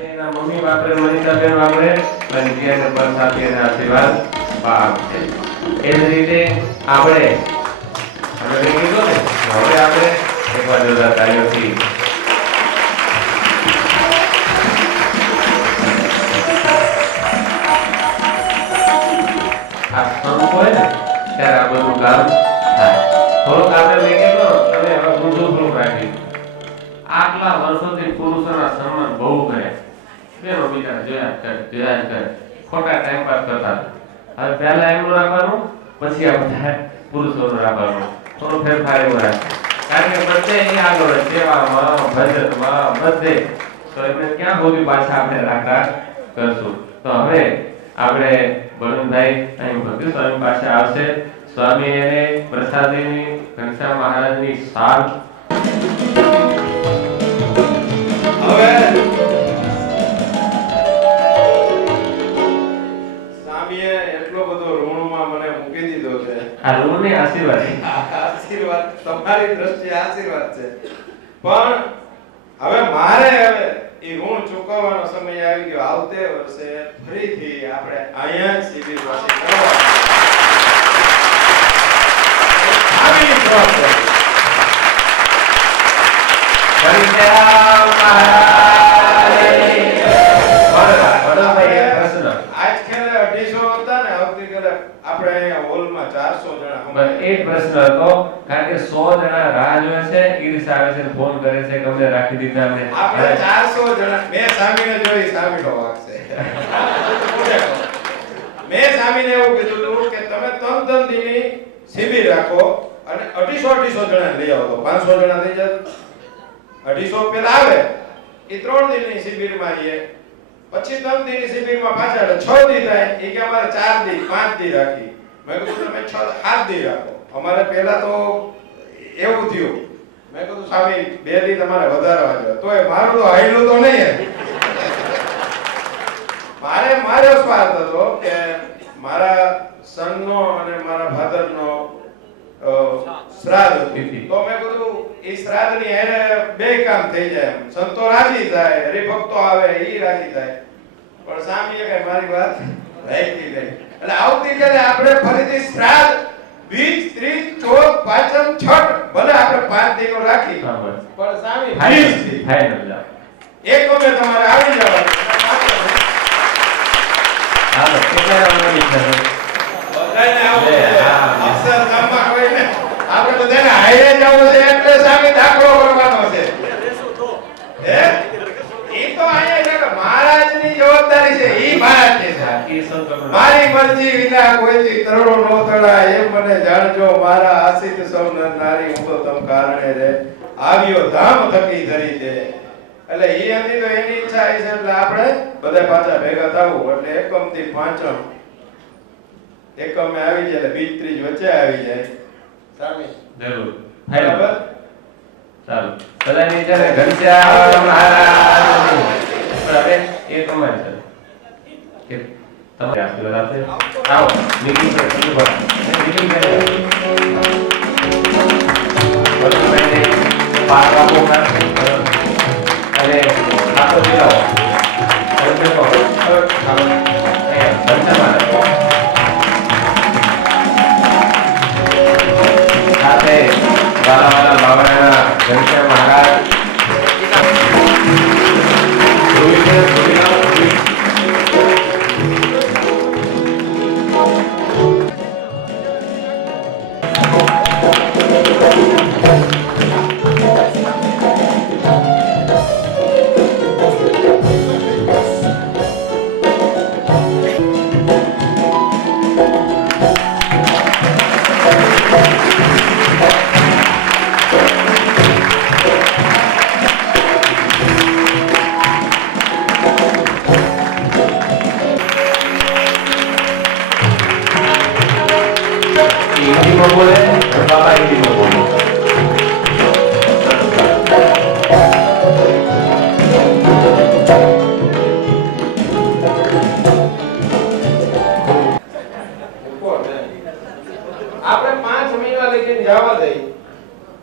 એના મમ્મી બાપરે મનીષાબેન બાપરે બંધીયાને પરસાથી એના આશીર્વાદ બાપ છે. એ જ રીતે આપણે કીધું ને હવે આપણે એકવાર જોરદાર તાળીઓથી આ શરૂ હોય ને ત્યારે આ બધું કામ થાય. થોડુંક આપણે મેં કીધું તમે હવે ઊંધું થોડુંક રાખી આટલા વર્ષોથી પુરુષોના સન્માન બહુ કર્યા. બેનો બીજા જોયા કરે ખોટા ટાઈમ પાસ કરતા. હવે પહેલા એમનું રાખવાનું પછી આ બધા પુરુષોનું રાખવાનું. થોડો ફેરફાર એવો રાખે કારણ કે બધે અહીં આગળ સેવામાં ભજનમાં બધે તો એમને ક્યાં સુધી પાછા આપણે રાખતા કરશું. તો હવે આપણે બળવંતભાઈ અહીં ભક્તિ સ્વામી પાસે આવશે. સ્વામી એને પ્રસાદીની ઘનશ્યામ મહારાજની સાલ હવે સ્વામીએ એટલો બધો ઋણમાં મને મૂકી દીધો છે. આ ઋણને આશીર્વાદ આશીર્વાદ તમારી દ્રષ્ટિએ આશીર્વાદ છે. પણ હવે મારે એ ઋણ ચૂકવવાનો સમય આવી ગયો. આવતે વર્ષે ફરીથી આપણે અહીંયા જ શિબિર વાસી કરવાની એક પ્રશ્ન હતો કારણ કે 100 જણા રાહ જોવે છે, ઈર્ષા આવે છે, ફોન કરે છે કે અમને રાખી દીધા અમને. આપણે 400 જણા મેં સામીને જોઈ સામીનો વાક છે. મેં સામીને એવું કીધું હતું કે તમે 3 દિનની શિબિર રાખો અને 250 જણા લઈ આવો તો 500 જણા થઈ જાય. 250 પેલા આવે એ 3 દિનની શિબિરમાં રહીએ પછી 3 દિનની શિબિરમાં પાછા 6 દી થાય એ કે અમારે 4 દી 5 દી રાખી. મેં કીધું તમે 6-7 દી રાખો. અમારે પહેલા તો એવું થયું. મેં કીધું સ્વામી 2 દી તમારે વધારવા જોઈએ તોય મારું તો હાઈલું તો નહીં. મારો સ્વાર્થ હતો કે મારા સનનો અને મારા ફાધરનો શ્રાદ્ધ હતું. તો મેં કીધું એ શ્રાદ્ધની હારે બે કામ થઈ જાય. સંતો રાજી થાય, હરિભક્તો આવે ઈ રાજી થાય. પણ સ્વામીએ કઈ મારી વાત રાખી નહીં. એટલે આવતીકાલે આપણે ફરીથી શ્રાદ્ધ બીજ ત્રીજ ચોથ પાંચમ છઠ ભલે આપણે 5 દિનો રાખી પણ સ્વામી 20 દી એક વખત તમારે આવી જવાનું. હાલો કેટલા આવવાની છે? બધાને આવું છે. અક્ષર ગામમાં કોઈને આપણે બધાને હાઈરે જવું છે એટલે સ્વામી દાખલો કરવાનો છે. હે ઈ તો અહીંયા છે મહારાજની જવાબદારી છે. ઈ મહારાજની છે. મારી મરજી વિના કોઈથી તરણો નો તળાય એમ મને જાણજો મારા આશિત સૌ નર નારી હું તો તમ કારણે રે આવ્યો ધામ થકી ધરી દે. એટલે ઈ હતી તો એની ઈચ્છા છે એટલે આપણે બધા પાછા ભેગા થાવું એટલે એકમ થી પાંચમ એકમે આવી જાય એટલે બીજ ત્રીજ વચ્ચે આવી જાય. સામી જરૂર બરાબર ચાલો બધાની જય ઘનશ્યામ મહારાજ. હવે એ તમારી છે કે તમે આશીર્વાદ આપશે. આવો નીકળી પડે નીકળી પડે બળવંતભાઈને પાક આપો અને ખાતો પીરાવો સાથે વાલા બાવળાના ઘનશ્યામ મહારાજ બોલે બાબા હિન્દીમાં બોલે. આપણે 5 મહિના લઈને જવા દઈ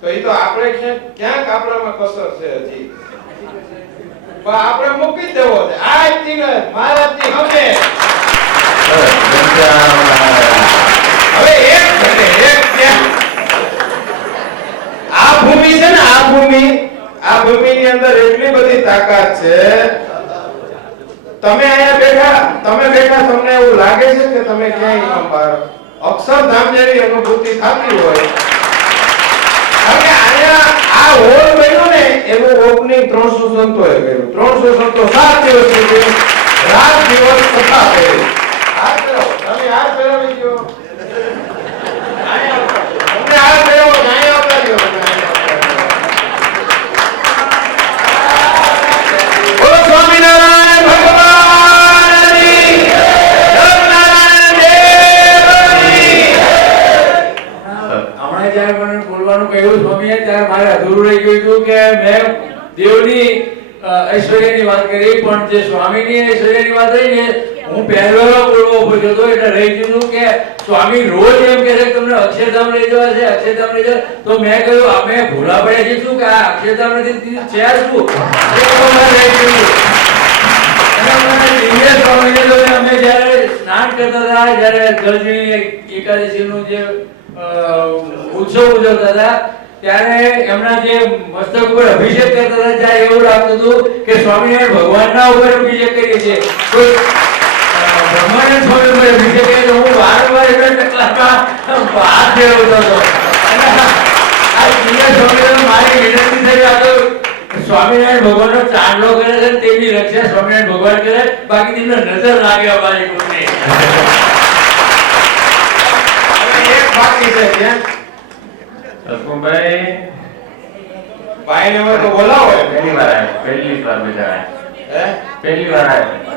તો એ તો આપણે ક્યાંક આપણામાં કસર છે હજી. પણ આપણે મૂકી જ દેવો છે આજથી ને મહારાજથી હવે હવે એક ઘટે એક ત્યાં આ ભૂમિ છે ને આ ભૂમિની અંદર એટલી બધી તાકાત છે તમે અહીંયા બેઠા તમને એવું લાગે છે કે તમે ક્યાંય બહાર અક્ષરધામ જેવી અનુભૂતિ થતી હોય કારણ કે અહીંયા આ હોલ બન્યો ને એનું ઓપનિંગ 300 સંતોએ કર્યું 300 સંતો 7 દિવસ સુધી રાત દિવસ કથા કરી હાથ કરો તમે હાથ ફેરવી દો તમને હાથ ફેરવો અહીંયા આવતા દો બોલો સ્વામિનારાયણ ભગવાનની સત્યનારાયણ દેવની હમણાં જ્યારે મને બોલવાનું કહ્યું સ્વામીએ ત્યારે મારે અધૂરું રહી ગયું હતું કે મેં દેવની ઐશ્વર્યની વાત કરી પણ જે સ્વામીની ઐશ્વર્યની વાત રહી ને હું પહેલો બોલવો ઉભો થયો હતો એટલે રહી ગયું હતું કે સ્વામી રોજ એમ કહે છે કે તમને અક્ષરધામ લઈ જવા છે અક્ષરધામ લઈ જવા તો મેં કહ્યું અમે ભૂલા પડ્યા છીએ શું કે આ અક્ષરધામ નથી છે શું એ તો મને રહી ગયું અને મને દિવ્ય સ્વામીને તો અમે જ્યારે સ્નાન કરતા હતા જ્યારે ગરજની એકાદશીનું જે ઉત્સવ ઉજવતા હતા ત્યારે એમના જે મસ્તક ઉપર અભિષેક કરતા હતા ત્યારે એવું લાગતું હતું કે સ્વામિનારાયણ ભગવાનના ઉપર અભિષેક કરીએ છીએ કોઈ બ્રહ્માનંદ સ્વામી ઉપર અભિષેક કરીએ તો હું વારંવાર એટલા ટકલામાં હાથ ફેરવતો હતો અને આ દિવ્ય સ્વામિનારાયણ મારી વિનંતી થઈ આ તો સ્વામિનારાયણ ભગવાનનો ચાંદલો કરે છે તેની રક્ષા સ્વામિનારાયણ ભગવાન કરે બાકી તેમને નજર લાગે અમારી કોઈને એક બાકી છે ત્યાં સસુભાઈ ભાઈ ને તો બોલાવો પહેલી વાર બેઠા હે પહેલી વાર આવ્યા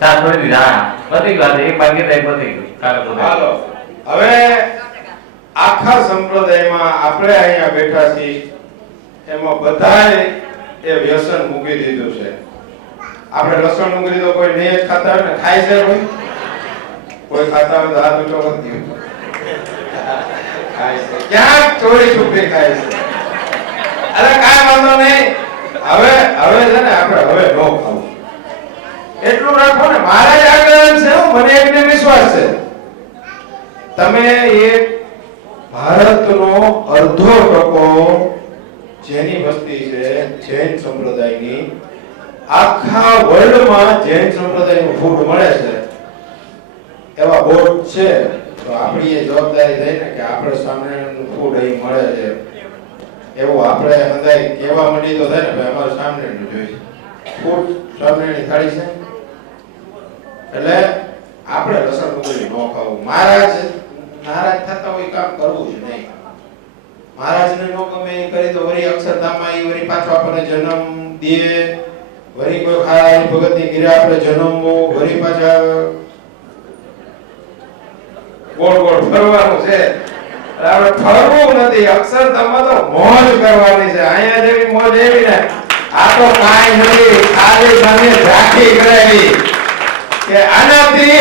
ચા થોડી દીધા પતી ગયું એક બાકી રહી પતી ગયું કાલે હાલો હવે આખા સંપ્રદાયમાં આપણે અહીંયા બેઠા છીએ એમાં બધાએ એ વ્યસન મૂકી દીધું છે આપણે લસણ ડુંગળી તો કોઈ નહીં જ ખાતા હોય ને ખાય છે કોઈ ખાતા હોય તો હાથ ઊંચો કરી દો ખાય છે ક્યાંક ચોરી છુપી ખાય છે અરે કાંઈ વાંધો નહીં હવે છે ને આપણે હવે નો ખાવું એટલું રાખો ને મારા જ આગળ છે મને એકને વિશ્વાસ છે તમે એક ભારતનો અડધો ટકો જેની વસ્તી છે જૈન સંપ્રદાયની આખા વર્લ્ડમાં જૈન સંપ્રદાયનું ફૂડ મળે છે એવા બોર્ડ છે તો આપણી એ જવાબદારી થઈ ને કે આપણે સ્વામિનારાયણનું ફૂડ અહીં મળે છે એવું આપણે હંધાઈ કહેવા માંડી તો થાય ને ભાઈ અમારે સ્વામિનારાયણનું જોઈએ ફૂડ સ્વામિનારાયણની થાળી છે એટલે આપણે લસણ ડુંગળી ન ખાવું નારાજ થતા હોય કામ કરવું જ નહીં મહારાજને નો ગમે એ કરી તો વરી અક્ષરધામમાં એ વરી પાછો આપણને જન્મ દે વરી કોઈ ખારાની ભગતની ગીરા આપણે જન્મવો વરી પાછા ગોળ ગોળ ફરવાનું છે આપણે ફરવું નથી અક્ષરધામમાં તો મોજ કરવાની છે અહીંયા જેવી મોજ એવી ને આ તો કાંઈ નથી ખાલી સામે ઝાંખી કરેલી કે આનાથી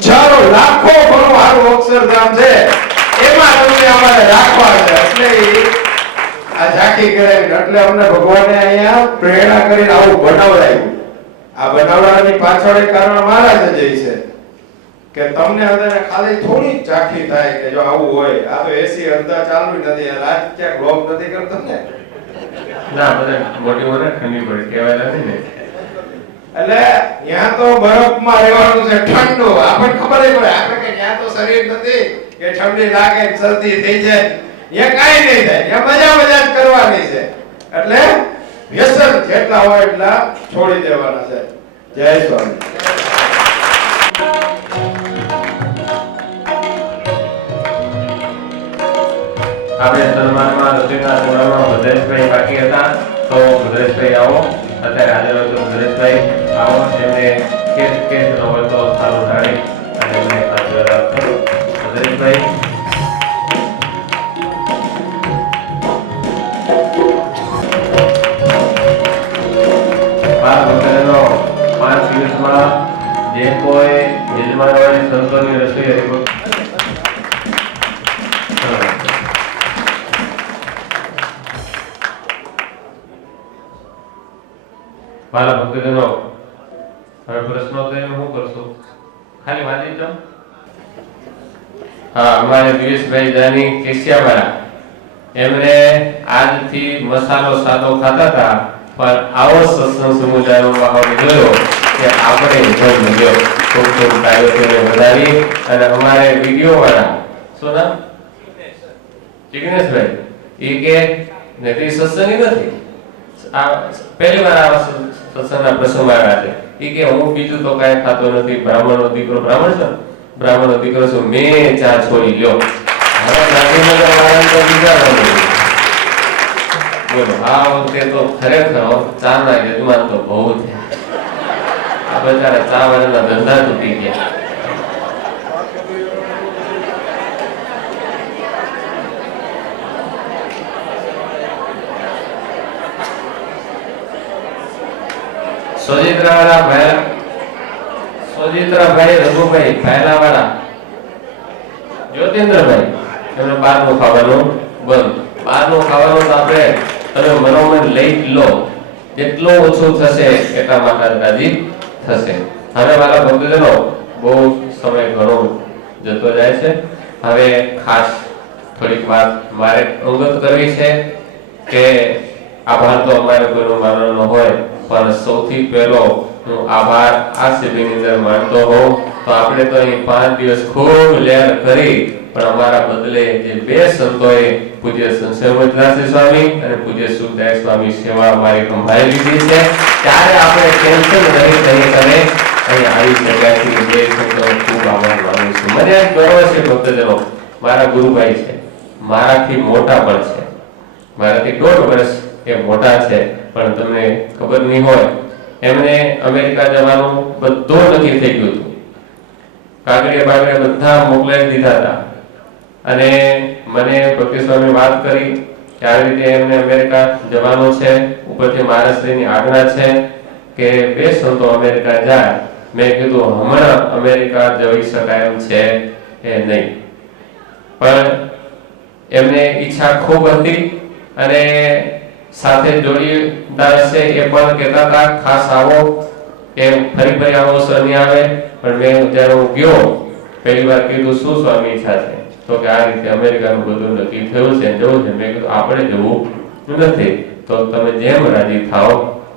હજારો લાખો ઘણું સારું અક્ષરધામ છે એમાં તમને અમારે રાખવા છે એટલે આ ઝાંખી કરાવી એટલે અમને ભગવાને અહીંયા પ્રેરણા કરીને આવું બનાવડાવ્યું આ બનાવડાવવાની પાછળ એક કારણ મારા જ છે કે તમને હૃદયને ખાલી થોડી ઝાંખી થાય કે જો આવું હોય આ તો એસી અડધા ચાલુ નથી રાત ક્યાંક લોક નથી કરતો ને ના બધા મોટી મોટી ઠંડી પડે કહેવાય નથી ને એટલે ત્યાં તો બરફમાં રહેવાનું છે ઠંડુ આપણને ખબર પડે આપણે કે ત્યાં તો શરીર નથી કે ઠંડી લાગે શરદી થઈ જાય ત્યાં કાઈ નહીં થાય ત્યાં મજા જ કરવાની છે એટલે વ્યસન જેટલા હોય એટલા છોડી દેવાના છે જય સ્વામી આપણે સન્માનમાં રસિકના સન્માનમાં ભદ્રેશભાઈ બાકી હતા તો ભદ્રેશભાઈ આવો અત્યારે હાજર હોય તો ભદ્રેશભાઈ આવો તેમને કેસ ન હોય તો સારું ટાળી અને એમને હાજર આપશો ભદ્રેશભાઈ બાર વગેરેનો 5 દિવસમાં જે કોઈ યજમાનોની સંતોની રસોઈ હરિભક્ત વાલા ભક્તજનો, હવે પ્રશ્નો તો એમ શું કરશું, ખાલી વાંચી જાઓ. હા, અમારે દિવેશભાઈ જાની કેશિયાવાળા, એમણે આજથી મસાલો સાદો ખાતા હતા, પણ આવો સત્સંગ સમુદાયનો માહોલ જોયો કે આપણે જન્મ લ્યો. ખૂબ ખૂબ કાર્યક્રમને વધાવી. અને અમારે વિડીયો વાળા, શું નામ? જિગ્નેશભાઈ, એ કે નથી સત્સંગી નથી, આ પહેલી વાર આ સત્સંગના પ્રસંગમાં આવ્યા છે. એ કે હું બીજું તો કાંઈ ખાતો નથી, બ્રાહ્મણનો દીકરો, બ્રાહ્મણ છે, બ્રાહ્મણનો દીકરો છું, મેં ચા છોડી લ્યો. હવે ગાંધીનગર વાળાને તો બીજા બોલો, આ વખતે તો ખરેખર ચાના યજમાન તો બહુ થયા. આ બચારા ચા વાળાના ધંધા તૂટી ગયા. સોજિત્રાભાઈ રઘુભાઈ ભાયલાવાળા, જ્યોતિન્દ્રભાઈ, એમને બહારનું ખાવાનું બંધ. બહારનું ખાવાનું તો આપણે તમે મનોમન લઈ લો, જેટલું ઓછું થશે એટલા માટે રાજી થશે. હવે મારા ભક્તજનો, બહુ સમય ઘણો જતો જાય છે. હવે ખાસ થોડીક વાત મારે અંગત કરવી છે કે આભાર તો અમારે કોઈનો માનવાનો હોય, પણ સૌથી પહેલો હું આભાર આ શિબિરની અંદર માનતો હોઉં તો આપણે તો અહીં 5 દિવસ ખૂબ લહેર કરી, પણ અમારા બદલે જે બે સંતોએ પૂજ્ય સંશયમદ્રાસી સ્વામી અને પૂજ્ય સુખદાયક સ્વામી સેવા અમારી સંભાળી લીધી છે, ત્યારે આપણે ટેન્શન રહી કરી અને અહીં આવી શકાય છે. બે સંતો ખૂબ આભાર માનું છું. મને ગર્વ છે ભક્તજનો, મારા ગુરુભાઈ છે, મારાથી મોટા પણ છે, મારાથી 1.5 વર્ષ એ મોટા છે, પણ તમને ખબર નહીં હોય, એમને અમેરિકા જવાનું બધું નક્કી થઈ ગયું હતું. કાગળિયા બાગળિયા બધા મોકલાવી દીધા હતા. અને મને ભક્તિ સ્વામી વાત કરી કે આવી રીતે એમને અમેરિકા જવાનું છે, ઉપરથી મહારાષ્ટ્રની આજ્ઞા છે કે બે સંતો અમેરિકા જાય. મેં કીધું હમણાં અમેરિકા જઈ શકાય એમ છે કે નહીં, પણ એમને ઈચ્છા ખૂબ હતી. અને સાથે જોડીદાર છે એ પણ કહેતા હતા ખાસ આવો, કે ફરી આવો અવસર નહીં આવે. પણ મેં જ્યારે હું ગયો, પહેલી વાર કીધું શું સ્વામી ઈચ્છા છે, તો કે આ રીતે અમેરિકાનું બધું નક્કી થયું છે, જવું છે. મેં કીધું આપણે જવું નથી, તો તમે જેમ રાજી થાઓ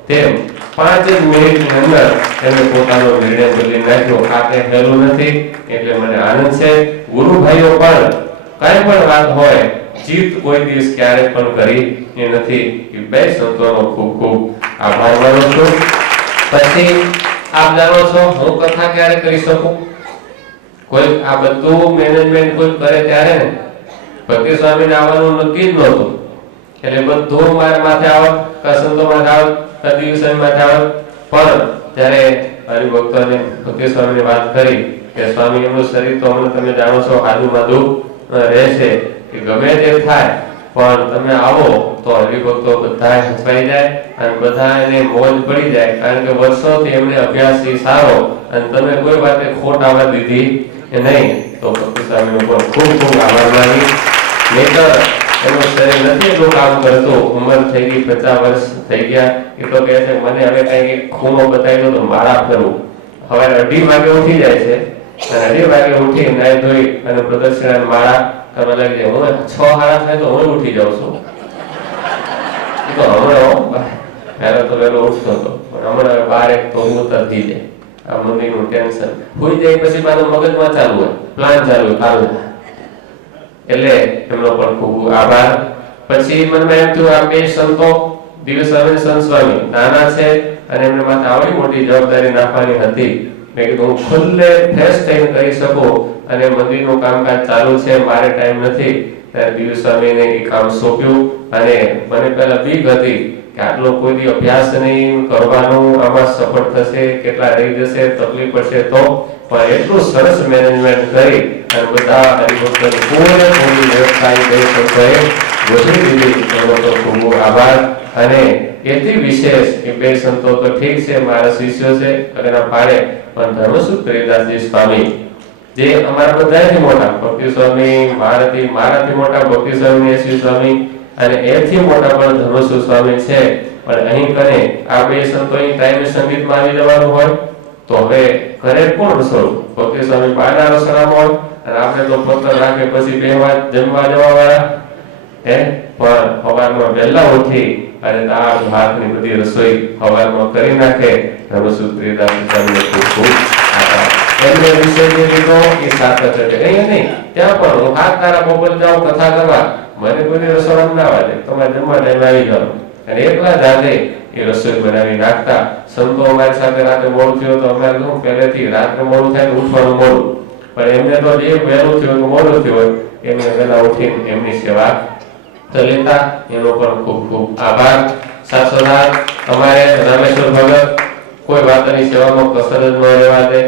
તેમ. 5 જ મિનિટની અંદર એમને પોતાનો નિર્ણય બદલી નાખ્યો. આ કંઈ હેલું નથી, એટલે મને આનંદ છે. ગુરુભાઈઓ પણ કાંઈ પણ વાત હોય, જીત કોઈ દિવસ ક્યારે પણ કરી એ નથી. એ બે સંતોનો ખૂબ ખૂબ આભાર માનું છું. પછી આપ જાણો છો, હું કથા ક્યારે કરી શકું? કોઈ આ બધું મેનેજમેન્ટ કોઈ કરે ત્યારે ને. ભક્તિ સ્વામીને આવવાનું નક્કી જ નહોતું, એટલે બધું મારા માથે આવત, સંતો માથે આવત, દિવ્ય માથે આવત. પણ ત્યારે હરિભક્તોને ભક્તિ સ્વામીને વાત કરી કે સ્વામી એમનું શરીર તો હમણાં તમે જાણો છો આજુબાજુ રહેશે, કે ગમે તે થાય પણ તમે આવો તો હરિભક્તો બધા હસવાઈ જાય અને બધા એને મોજ પડી જાય. કારણ કે વર્ષોથી એમને અભ્યાસ સારો, અને તમે કોઈ વાતે ખોટ આવવા દીધી નહીં. તો ભક્તિ સ્વામીનો પણ ખૂબ ખૂબ આભાર માની. નહીંતર એનું શરીર નથી એટલું કામ કરતું. ઉંમર થઈ ગઈ, 50 વર્ષ થઈ ગયા. એ તો કહે છે મને હવે કઈ ખૂણો બતાવી દો તો માળા ફેરવું. હવે 2:30 વાગે ઉઠી જાય છે, અને 2:30 વાગે ઉઠી નાઈ ધોઈ અને પ્રદક્ષિણા માળા કરવા લાગી જાય. હું 6:30 થાય તો હું ઉઠી જાઉં છું. તો હમણાં પહેલા તો વહેલો ઉઠતો હતો, પણ હમણાં 12 તો ઊંઘતા થઈ જાય. આ મંદિરનું ટેન્શન હોઈ જાય, પછી પાછું મગજમાં ચાલુ હોય, પ્લાન ચાલુ હોય કાલ. એટલે એમનો પણ ખૂબ આભાર. પછી મનમાં એમ થયું આ બે સંતો દિવ્ય સ્વામી સંત સ્વામી નાના છે અને એમને માથે આવડી મોટી જવાબદારી નાખવાની હતી. મેં કીધું હું ખુલ્લે ફ્રેશ થઈને કરી શકું, અને મંદિરનું કામકાજ ચાલુ છે, મારે ટાઈમ નથી. ત્યારે દિવ્ય સ્વામીને એ કામ સોંપ્યું. અને મને પહેલા બીક હતી કે આટલો કોઈ અભ્યાસ નહીં કરવાનું, આમાં સફળ થશે, કેટલા રહી જશે, તકલીફ પડશે તો. પણ એટલું સરસ મેનેજમેન્ટ કરી અને બધા હરિભક્તોની પૂરેપૂરી વ્યવસ્થા બે સંતોએ ગોઠવી દીધી. એનો તો ખૂબ આભાર. અને એથી વિશેષ કે બે સંતો તો ઠીક છે, મારા શિષ્યો છે, અગરના પાડે, પણ ધર્મસુખ હરિદાસજી સ્વામી જે અમારા બધાથી મોટા, ભક્તિ સ્વામી મારાથી મોટા ભક્તિ સ્વામી, એસવી સ્વામી, અને એથી મોટા પણ ધર્મસુખ સ્વામી છે. પણ અહીં કને આ બે સંતોની ટાઈમે સંગીતમાં આવી જવાનું હોય તો હવે ઘરે કોણ રસોડું? ભક્તિ સ્વામી બહારના રસોડામાં હોય અને આપણે તો પત્ર રાખે પછી બેહવા જમવા જવા વાળા પણ સવારમાં વહેલા ઉઠી અને દાળ ભાતની બધી રસોઈ સવારમાં કરી નાખે. રમસૂત્રીદાસ સ્વામીને ખૂબ ખૂબ આભાર. એમને વિષય જે લીધો એ સાર્થક છે. અહીંયા નહીં, ત્યાં પણ હું હાથ તારા પોપટ જાઉં કથા કરવા, મને કોઈ રસોડામાં ના વાગે, તમારે જમવા ટાઈમ આવી જાવ અને એકલા જાતે એ રસોઈ બનાવી નાખતા. સંતો અમારી સાથે રાતે મોડું થયું તો અમારે શું પહેલેથી રાત્રે મોડું થાય તો ઉઠવાનું મોડું, પણ એમને તો જે વહેલું થયું મોડું થયું એમને વહેલા ઉઠીને એમની સેવા લેતા. એનો પણ ખૂબ ખૂબ આભાર. સાસોનાથ અમારે રામેશ્વર ભગત કોઈ વાતની સેવામાં કસર જ ન રહેવા દે,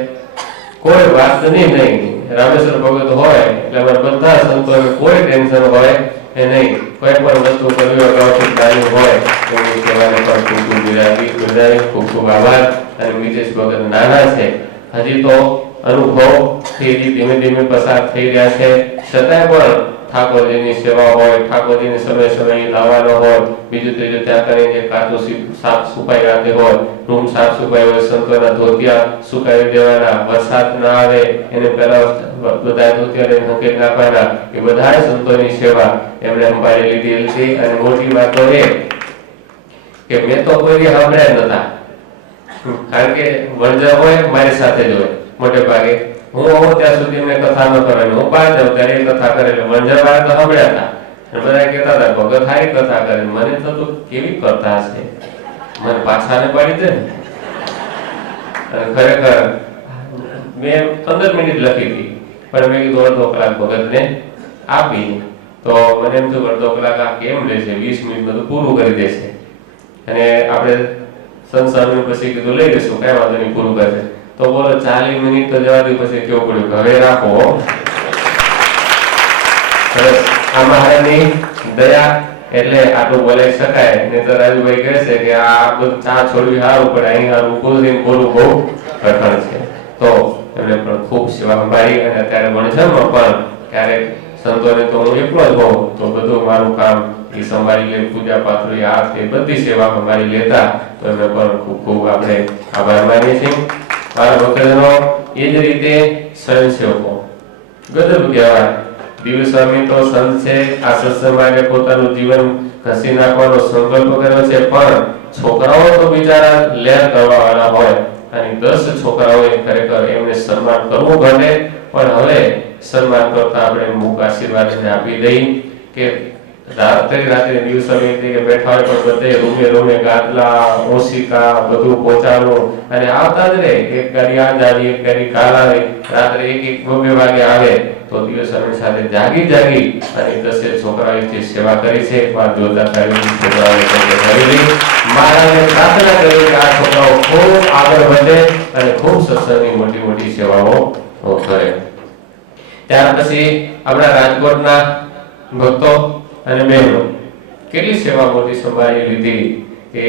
કોઈ વાતની નહીં. રામેશ્વર ભગત હોય એટલે અમારે બધા સંતોને કોઈ ટેન્શન હોય એ નહીં. કોઈ પણ વસ્તુ કરવી અગાઉથી જાણ્યું હોય એની સેવાને પણ ખૂબ ખૂબ બિરદાવી ખૂબ ખૂબ આભાર. અને મિતેશ ભગત નાના છે, હજી તો અનુભવથી ધીમે ધીમે પસાર થઈ રહ્યા છે, છતાંય પણ ઠાકોરજીની સેવા હોય, ઠાકોરજીને સમય સમય લાવવાનો હોય, બીજું ત્રીજું ત્યાં કરીને કાચું સાફ સુપાઈ રાખે હોય, રૂમ સાફ સુપાઈ હોય, સંતોના ધોતિયા સુકાવી દેવાના, વરસાદ ના આવે એને પહેલા બધા ધોતિયા લઈને હકેલ નાખવાના, એ બધા સંતોની સેવા એમણે સંભાળી લીધી હતી. અને મોટી વાત તો એ કે મેં તો કોઈ સાંભળ્યા નતા, કારણ કે વણઝર હોય મારી સાથે જ હોય મોટે ભાગે. હું આવું ત્યાં સુધી એમને કથા ન કરવાની, હું બહાર જાઉં ત્યારે એ કથા કરે. વણઝર વાળા તો સાંભળ્યા હતા અને બધા કહેતા હતા ભગત હારી કથા કરે. મને તો કેવી કરતા હશે, મને પાછાને પાડી દે ને. અને ખરેખર મેં 15 મિનિટ લખી હતી, પણ મેં કીધું અડધો કલાક ભગતને આપી તો મને એમ થયું અડધો કલાક આ કેમ લેશે, 20 મિનિટ બધું પૂરું કરી દેશે. અને આપણે સંસારનું પછી કીધું લઈ લઈશું, કઈ વાંધો નહીં, પૂરું કરશે. તો બોલો 40 મિનિટ તો જવા દઉં. પછી કેવું પડ્યું કે હવે રાખો. આ મહારાજની દયા એટલે આટલું બોલાઈ શકાય. નહીં તો રાજુભાઈ કહે છે કે આ બધું ચા છોડવી સારું પડે, અહીં સારું બોલવું બહુ કઠણ છે. તો એમને પણ ખૂબ સેવા સંભાળી. અને અત્યારે વણઝરમાં પણ ક્યારેક સંતોને તો હું એકલો જ હોઉં તો બધું મારું કામ એ સંભાળી લે, પૂજા પાત્ર આ તે બધી સેવા સંભાળી લેતા. તો એમને પણ ખૂબ ખૂબ આપણે આભાર માનીએ છીએ. મારા ભક્તજનો એ જ રીતે સ્વયંસેવકો ગજબ કહેવાય. દિવ્ય સ્વામી તો સંત છે, આ સત્સંગ માટે પોતાનું જીવન ઘસી નાખવાનો સંકલ્પ કર્યો છે, પણ છોકરાઓ તો બિચારા લેર કરવા વાળા હોય અને 10 છોકરાઓએ ખરેખર એમને સન્માન કરવું ઘટે. પણ હવે સન્માન કરતા આપણે મુખ આશીર્વાદ આપી દઈ કે રાત્રે દિવસે બેઠા હોય પણ બધે રૂમે ગાદલા ઓશિકા બધું પહોંચાડવું અને આવતા જ રહે. એક ગાડી આ જાવી, એક ગાડી કાલ આવે, રાત્રે 1-2 વાગે આવે તો દિવસ અમે સાથે જાગી અને 10 છોકરાઓએ જે સેવા કરી છે વાત જોરદાર કરી છોકરાઓએ કરી. મહારાજને પ્રાર્થના કરી કે આ છોકરાઓ ખૂબ આગળ વધે અને ખૂબ સત્સંગની મોટી મોટી સેવાઓ કરે. ત્યાર પછી આપણા રાજકોટના ભક્તો અને બહેનો કેટલી સેવા મોટી સંભાળી લીધી કે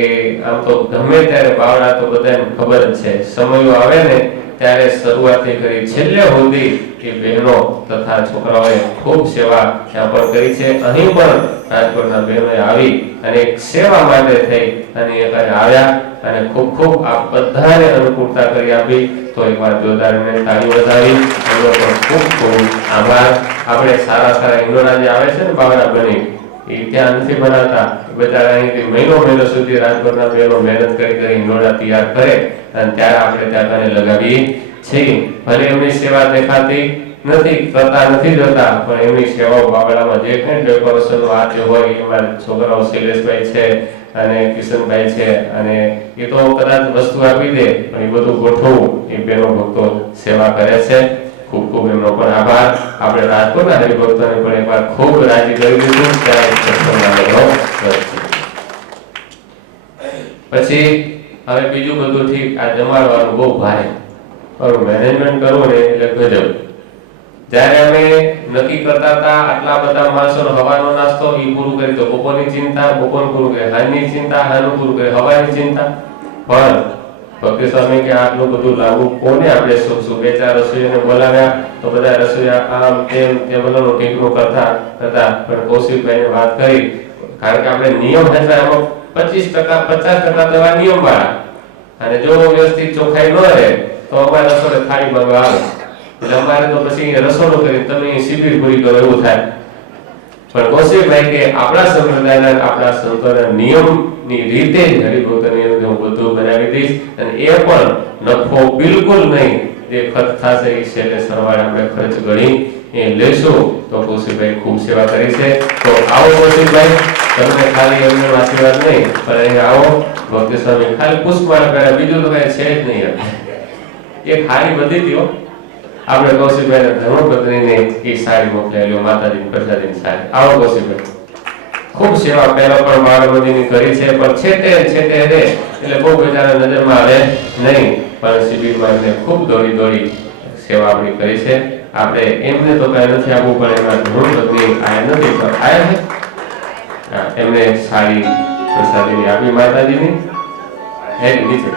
આમ તો ગમે ત્યારે બાવડા તો બધાને ખબર જ છે. સમયો આવે ને ત્યારે શરૂઆતથી કરી છેલ્લે સુધી એ બહેનો તથા છોકરાઓએ ખૂબ સેવા ત્યાં પણ કરી છે. અહીં પણ રાજકોટના બહેનોએ આવી અને સેવા માટે થઈ અને એ આવ્યા અને ખૂબ ખૂબ આ બધાને અનુકૂળતા કરી આપી. તો એકવાર જોરદાર એમને તાળીઓ વધાવી એમનો પણ ખૂબ ખૂબ આભાર. આપણે સારા ઈંડોરા જે આવે છે ને બાવડા બની એ ત્યાં નથી બનાવતા, બધા અહીંથી મહિનો સુધી રાજકોટના બહેનો મહેનત કરી ઈંડોરા તૈયાર કરે અને ત્યારે આપણે ત્યાં કને લગાવીએ છીએ. ભલે એમની સેવા દેખાતી નથી, કરતા નથી જતા, પણ એમની સેવાઓ બાવળામાં જે કંઈ ડેકોરેશન આ જે હોય એમાં છોકરાઓ શૈલેષભાઈ છે અને કિશનભાઈ છે અને એ તો કદાચ વસ્તુ આપી દે પણ એ બધું ગોઠવવું એ બહેનો ભક્તો સેવા કરે છે. ખૂબ ખૂબ એમનો પણ આભાર. આપણે રાજકોટના હરિભક્તોને પણ એકવાર ખૂબ રાજી કરી દીધું. પછી હવે બીજું બધું ઠીક, આ જમાડવાનું બહુ ભારે, પણ મેનેજમેન્ટ કરવું ને એટલે ગજબ. જ્યારે અમે નક્કી કરતા હતા આટલા બધા માણસો હવાનો નાસ્તો એ પૂરું કરી તો બપોરની ચિંતા, બપોરનું પૂરું કરે, હાજની ચિંતા, હાજનું પૂરું કરે, હવાની ચિંતા. પણ ભક્તિ સ્વામી કે આટલું બધું લાગુ કોને આપણે શું 2-4 રસોઈયાને બોલાવ્યા તો બધા રસોઈયા આમ તેમ ટીકનું કરતા પણ કૌશિકભાઈને વાત કરી, કારણ કે આપણે નિયમ હતા એમાં 25% 50% દવા નિયમવાળા, અને જો વ્યવસ્થિત ચોખ્ખાઈ ન રહે તો અમારે રસોડે થાળી માંગવા આવે. એટલે અમારે તો પછી રસોડું કરીને તમે શિબિર પૂરી કરો એવું થાય. પણ કૌશિકભાઈ કે આપણા સંપ્રદાયના આપણા સંતોના નિયમની રીતે જ હરિભક્તની અંદર હું બધું બનાવી દઈશ, અને એ પણ નફો બિલકુલ નહીં, જે ખર્ચ થશે એ છેલ્લે સરવાળે આપણે ખર્ચ ગણી એ લેશું. તો કૌશિકભાઈ ખૂબ સેવા કરી છે. તો આવો કૌશિકભાઈ, તમને ખાલી એમને આશીર્વાદ નહીં, પણ અહીં આવો ભક્તિ સ્વામી ખાલી પુષ્પમાળા પહેરા, બીજું તો કઈ છે જ નહીં. એક હારી બધી હતી આપણે કૌશિકભાઈ ધર્મપત્નીને એ સાડી મોકલેલી માતાજીની પ્રસાદીની સાડી. આવો કૌશિકભાઈ, ખૂબ સેવા પહેલા પણ બાળમતીની કરી છે, પણ છેટે રે એટલે બહુ બજારા નજરમાં આવે નહીં, પણ શિબિરમાં એમને ખૂબ દોડી સેવા આપણી કરી છે. આપણે એમને તો કઈ નથી આપવું, પણ એમાં ધર્મપત્ની આયા નથી, પણ આયા છે. એમને સાડી પ્રસાદીની આપી માતાજીની હેરી નીચે.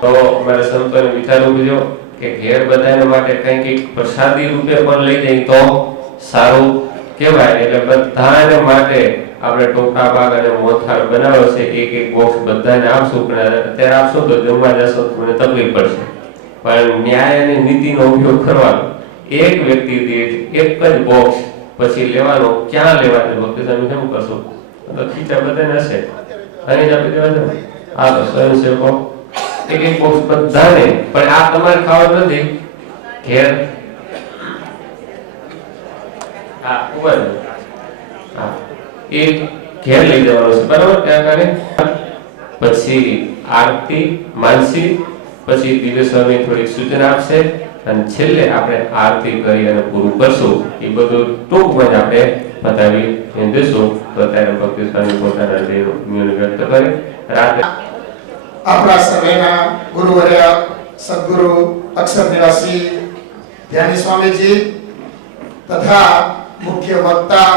તો મારે સંતોને વિચારવું બીજો કે ઘેર બધાને માટે કંઈક પ્રસાદી રૂપે પણ લઈ જાય તો સારું કહેવાય. એટલે બધાને માટે આપણે ટોકા પાક અને મોથાળ બનાવ્યો છે, એક બોક્સ બધાને આપશું, પણ અત્યારે આપશું તો જમવા જશો તો મને તકલીફ પડશે. પણ ન્યાય અને નીતિનો ઉપયોગ કરવાનો, એક વ્યક્તિ દીઠ એક જ બોક્સ પછી લેવાનો. ક્યાં લેવાનું ભક્તિ તમે કેમ કરશો? તો ખીચા બધાને હશે, અહીં આપી દેવા છે. આ તો સ્વયંસેવકો એક બોક્સ બધાને, પણ આ તમારે ખાવાનું નથી ઘેર. હા ઉપર હા એ ઘેર લઈ જવાનું છે, બરાબર? ત્યાં કારણે પછી આરતી માનસી, પછી દિવ્ય સ્વામી થોડી સૂચના આપશે, અને છેલ્લે આપણે આરતી કરી અને પૂરું કરશું. એ બધું ટૂંકમાં જ આપણે બતાવી દેશું. તો ત્યારે ભક્તિ સ્વામી પોતાના દેવને વ્યક્ત કરે. રાત્રે આપણા સર્વેના ગુરુવર્ય સદગુરુ અક્ષર નિવાસી ધ્યાની સ્વામીજી તથા મુખ્ય વક્તા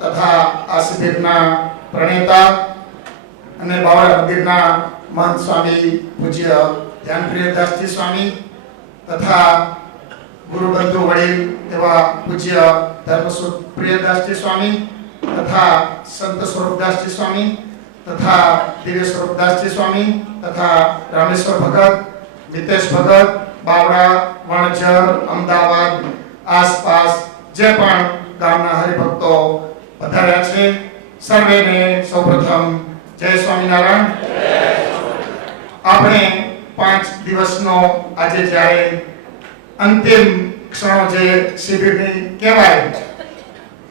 તથા આ શિબિરના પ્રણેતા અને બાવળા મંદિરના મહંત સ્વામી પૂજ્ય ધ્યાનપ્રિયદાસજી સ્વામી તથા ગુરુબંધુ વડીલ એવા પૂજ્ય ધર્મસુત પ્રિયદાસજી સ્વામી તથા સંત સ્વરૂપદાસજી સ્વામી તથા દિવ્ય સ્વરૂપદાસજી સ્વામી તથા રામેશ્વર ભગત, મિતેશ ભગત, બાવડા, વણઝર, અમદાવાદ આસપાસ જે પણ ગામના હરિભક્તો પધાર્યા છે, સર્વેને સૌપ્રથમ જય સ્વામિનારાયણ. આપણે 5 દિવસનો આજે જ્યારે અંતિમ ક્ષણો જે શિબિરની કહેવાય,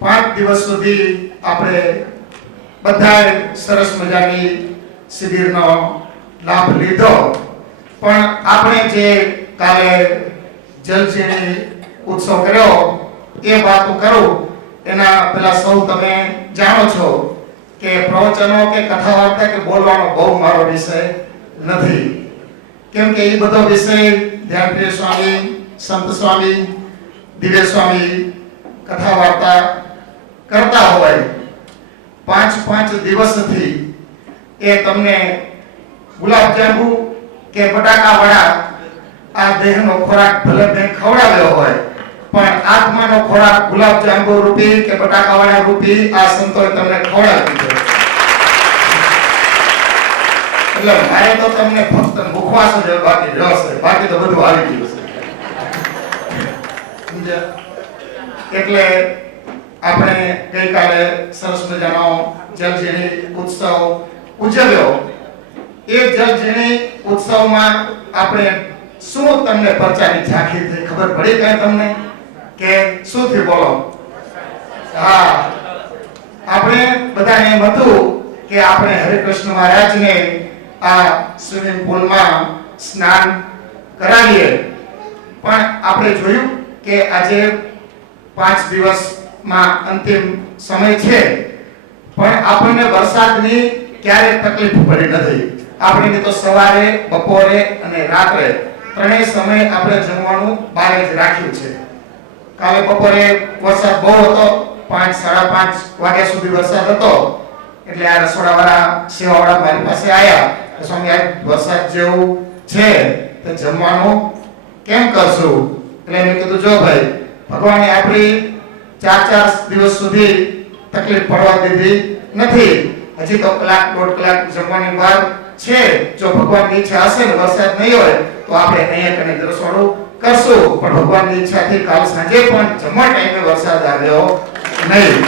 5 દિવસ સુધી આપણે બધાએ સરસ મજાની શિબિરનો લાભ લીધો. પણ આપણે જે કાલે જલજીણી ઉત્સવ કર્યો એ વાતો કરું એના પહેલા સૌ તમે જાણો છો કે પ્રવચનો કે કથા વાર્તા કે બોલવાનો બહુ મારો વિષય નથી, કેમ કે એ બધો વિષય ધ્યાનપ્રિય સ્વામી, સંત સ્વામી, દિવ્ય સ્વામી કથા વાર્તા કરતા હોય. 5 દિવસથી એ તમને ગુલાબજાંબુ કે બટાકા વડા આ દેહનો ખોરાક ભલે મેં ખવડાવ્યો હોય, પણ આત્માનો ખોરાક ગુલાબજાંબુ રૂપી કે બટાકા વડા રૂપી આ સંતોએ તમને ખવડાવી દીધો. એટલે મારે તો તમને ફક્ત મુખવાસ જ બાકી રહ્યો છે, બાકી તો બધું આવી ગયું છે. એટલે આપણે ગઈકાલે સરસ મજાનો જલજીણી ઉત્સવ ઉજવ્યો. એ જલજીણી ઉત્સવમાં આપણે શું તમને પરચાની ઝાંખી થઈ ખબર પડી કઈ તમને કે શું થયું બોલો? હા, આપણે બધા એમ હતું કે આપણે હરિકૃષ્ણ મહારાજને આ સ્વિમિંગ પુલમાં સ્નાન કરાવીએ, પણ આપણે જોયું કે આજે 5 દિવસમાં અંતિમ સમય છે, પણ આપણને વરસાદની ક્યારે તકલીફ પડી નથી. આપણે તો સવારે, બપોરે અને રાત્રે ત્રણેય સમય આપણે જમવાનું બહાર જ રાખ્યું છે. કાલે બપોરે વરસાદ બહુ હતો, 5, 5:30 વાગ્યા સુધી વરસાદ હતો. એટલે આ રસોડાવાળા સેવાવાળા મારી પાસે આવ્યા, સ્વામી આ વરસાદ જેવું છે તો જમવાનું કેમ કરશું? એટલે મેં કીધું જો ભાઈ, ભગવાને આપણી 4 દિવસ સુધી તકલીફ પડવા દીધી નથી. હજી તો કલાક દોઢ કલાક જમવાની વાર છે. જો ભગવાનની ઈચ્છા હશે ને વરસાદ નહીં હોય તો આપણે અહીંયા કને રસોડું કરશું. પણ ભગવાનની ઈચ્છાથી કાલ સાંજે પણ જમવા ટાઈમે વરસાદ આવ્યો નહીં.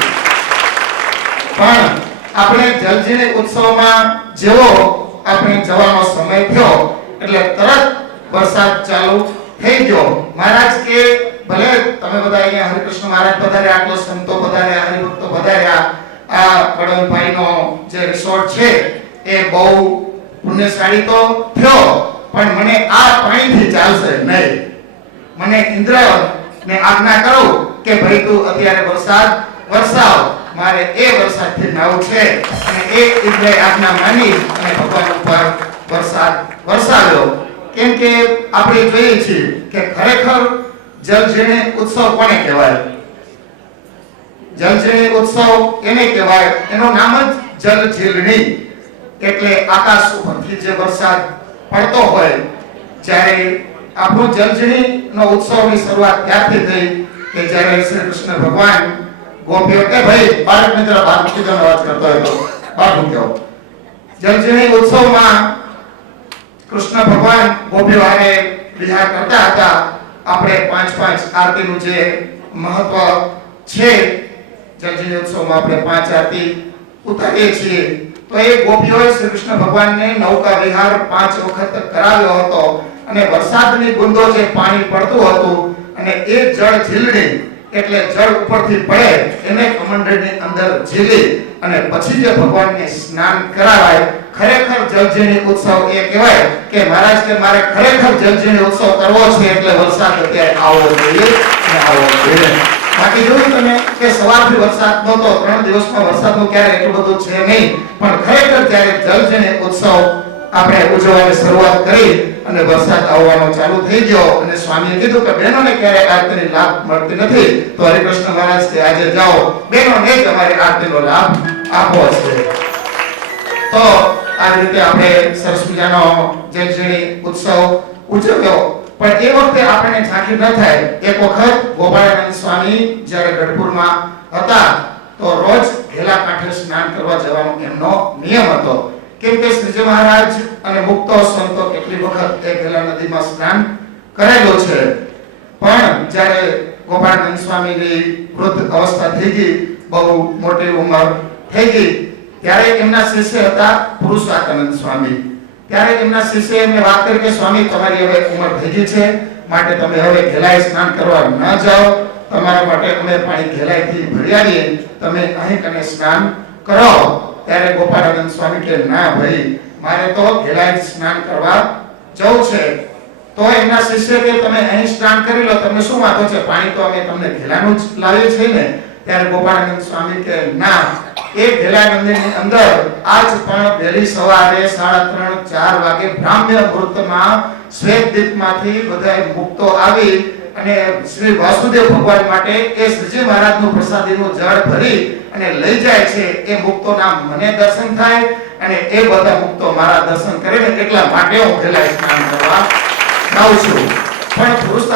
પણ આપણે જલજીણી ઉત્સવમાં જેવો આપણે જવાનો સમય થયો એટલે તરત વરસાદ ચાલુ થઈ ગયો. મહારાજ કે ભલે તમે બધા અહીંયા હરિકૃષ્ણ મહારાજ પધાર્યા, આટલો સંતો પધાર્યા, હરિભક્તો પધાર્યા, આ કડમભાઈનો જે રિસોર્ટ છે એ બહુ પુણ્યશાળી તો થયો, પણ મને આ પાણીથી ચાલશે નહીં. મને ઇન્દ્રને આજ્ઞા કરું કે ભાઈ તું અત્યારે વરસાદ વરસાવ, મારે એ વરસાદથી નાવું છે. અને એ ઇન્દ્રએ આજ્ઞા માની અને ભગવાન ઉપર વરસાદ વરસાવ્યો. કેમ કે આપણે જોઈએ છીએ કે ખરેખર જલજીણી ઉત્સવ કોને કહેવાય? જલજીણી ઉત્સવ એને કહેવાય, એનું નામ જ જલજીલણી. એટલે આકાશ ઉપરથી જે વરસાદ પડતો હોય. જ્યારે આપણો જલજીણીનો ઉત્સવની શરૂઆત ત્યારથી થઈ કે જ્યારે શ્રી કૃષ્ણ ભગવાન ગોપીઓ કે ભાઈ બાળક મિત્ર બહાર મૂકી દો, અવાજ કરતો હોય તો બહાર મૂક્યો. જલજીણી ઉત્સવમાં કૃષ્ણ ભગવાન ગોપીઓ હારે વિહાર કરતા હતા. આપણે 5 આરતીનું જે મહત્વ છે, જલજીણી ઉત્સવમાં આપણે 5 આરતી ઉતારીએ છીએ. તો એ ગોપીઓએ શ્રી કૃષ્ણ ભગવાનને નૌકા વિહાર 5 વખત કરાવ્યો હતો. અને વરસાદની બુંદો જે પાણી પડતું હતું અને એ જળ ઝીલણી એટલે જળ ઉપરથી પડે એને કમંડળની અંદર ઝીલી અને પછી જે ભગવાનને સ્નાન કરાવાય. ખરેખર જલજીણી ઉત્સવ એ કહેવાય કે મહારાજ કે મારે ખરેખર જલજીણી ઉત્સવ કરવો છે એટલે વરસાદ અત્યારે આવવો જોઈએ અને આવવો જોઈએ. બાકી જોયું તમે કે સવારથી વરસાદ નહોતો, 3 દિવસમાં વરસાદનું ક્યારે એટલું બધું છે નહીં, પણ ખરેખર જ્યારે જલજીણી ઉત્સવ આપણે ઉજવવાની શરૂઆત કરી અને વરસાદ આવવાનો ચાલુ થઈ ગયો અને સ્વામીએ કીધું કે બહેનોને ક્યારે આરતીની લાભ મળતી નથી, તો હરિકૃષ્ણ મહારાજ કે આજે જાઓ બહેનોને જ અમારી આરતીનો લાભ આપવો છે. તો આ રીતે આપણે સરસ મજાનો જલજીણી ઉત્સવ ઉજવ્યો. પણ એ વખતે આપણને ઝાંખી ન થાય. એક વખત ગોપાળાનંદ સ્વામી જ્યારે ગઢપુરમાં હતા તો રોજ ઘેલા કાંઠે સ્નાન કરવા જવાનો એમનો નિયમ હતો. કેમ કે શ્રીજી મહારાજ અને મુક્તો સંતો કેટલી વખત એ ઘેલા નદીમાં સ્નાન કરેલું છે. પણ જ્યારે ગોપાળાનંદ સ્વામીની વૃદ્ધ અવસ્થા થઈ ગઈ, બહુ મોટી ઉંમર થઈ ગઈ, ત્યારે એમના શિષ્ય હતા પુરુષોત્તમાનંદ સ્વામી. ત્યારે એમના શિષ્યએ એમને વાત કરી કે સ્વામી તમારી હવે ઉંમર થઈ ગઈ છે, માટે તમે હવે ઘેલાએ સ્નાન કરવા ન જાઓ, તમારા માટે અમે પાણી ઘેલાઈથી ભરી આવીએ, તમે અહીં કને સ્નાન કરો. ત્યારે ગોપાળાનંદ સ્વામી કે ના ભાઈ, મારે તો ઘેલાએ સ્નાન કરવા જવું છે. તો એમના શિષ્ય કે તમે અહીં સ્નાન કરી લો, તમને શું વાંધો છે, પાણી તો અમે તમને ઘેલાનું જ લાવીએ છીએ ને. ત્યારે ગોપાળાનંદ સ્વામી કે ના, એ ઘેલા મંદિરની અંદર આજ પણ વહેલી સવારે 3:30-4 વાગે બ્રાહ્મ્ય મુહૂર્તમાં શ્વેતદીપમાંથી બધાય મુક્તો આવી અને શ્રી વાસુદેવ ભગવાન માટે એ શ્રીજી મહારાજનું પ્રસાદીનું જળ ભરી અને લઈ જાય છે. એ મુક્તોના મને દર્શન થાય અને એ બધા મુક્તો મારા દર્શન કરે ને એટલા માટે હું ઘેલા સ્નાન કરવા જાઉં છું. પણ પુરુષ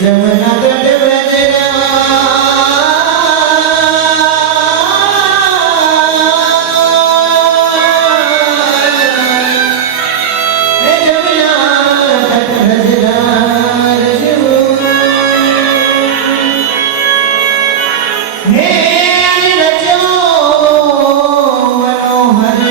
जमुना तट बजना जमुना तट बजना रजू हे रजो मनोहर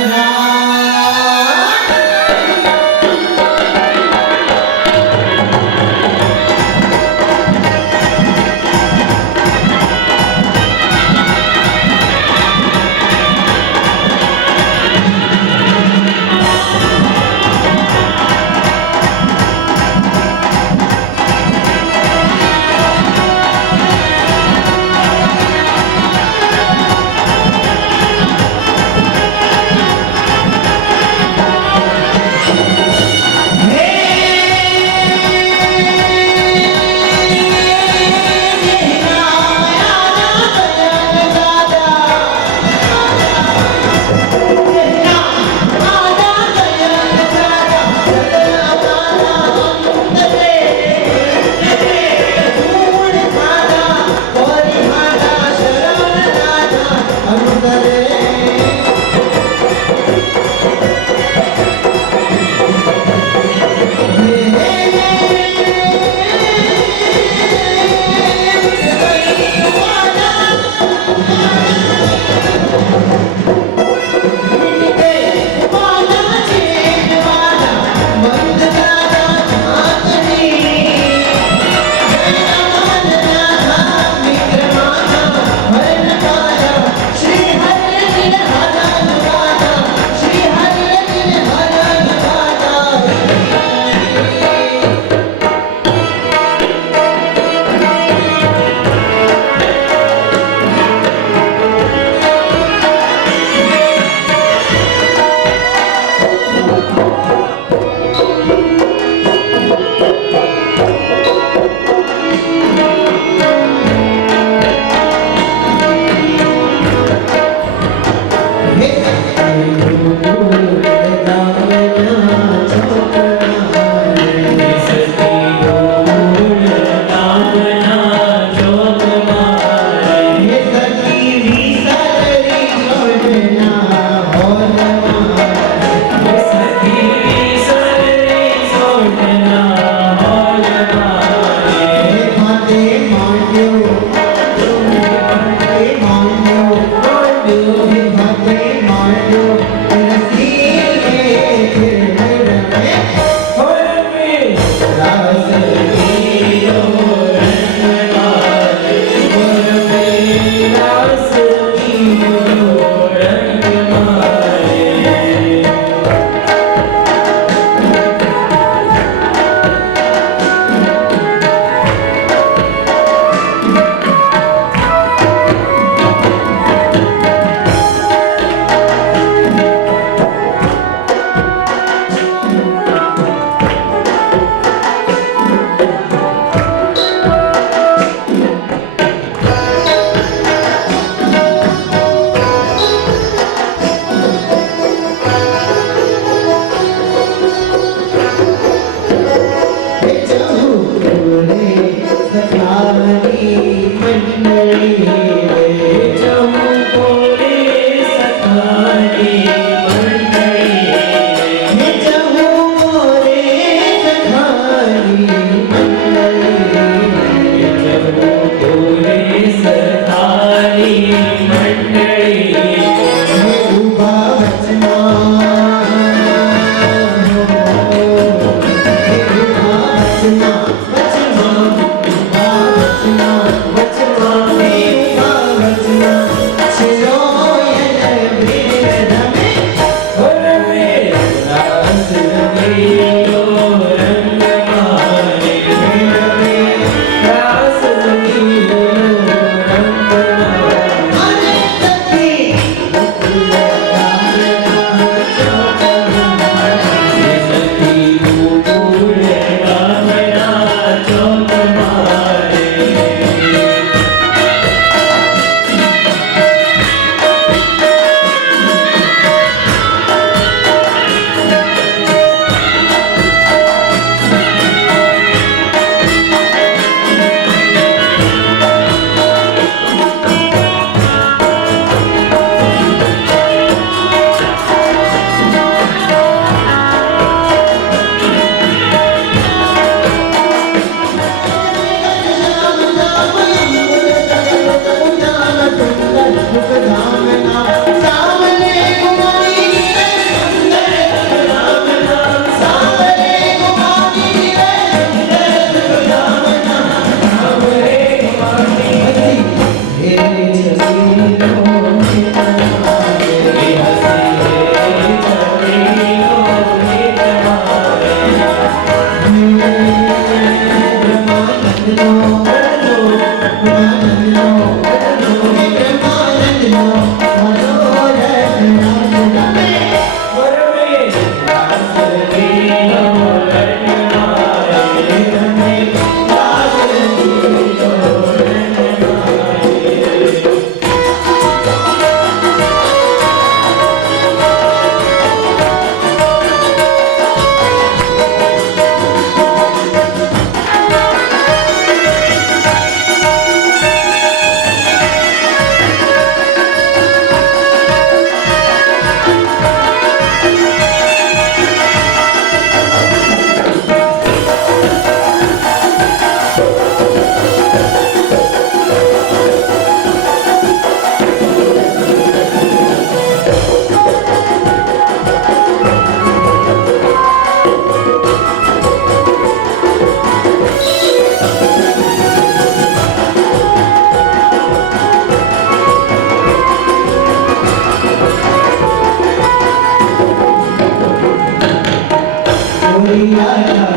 Hare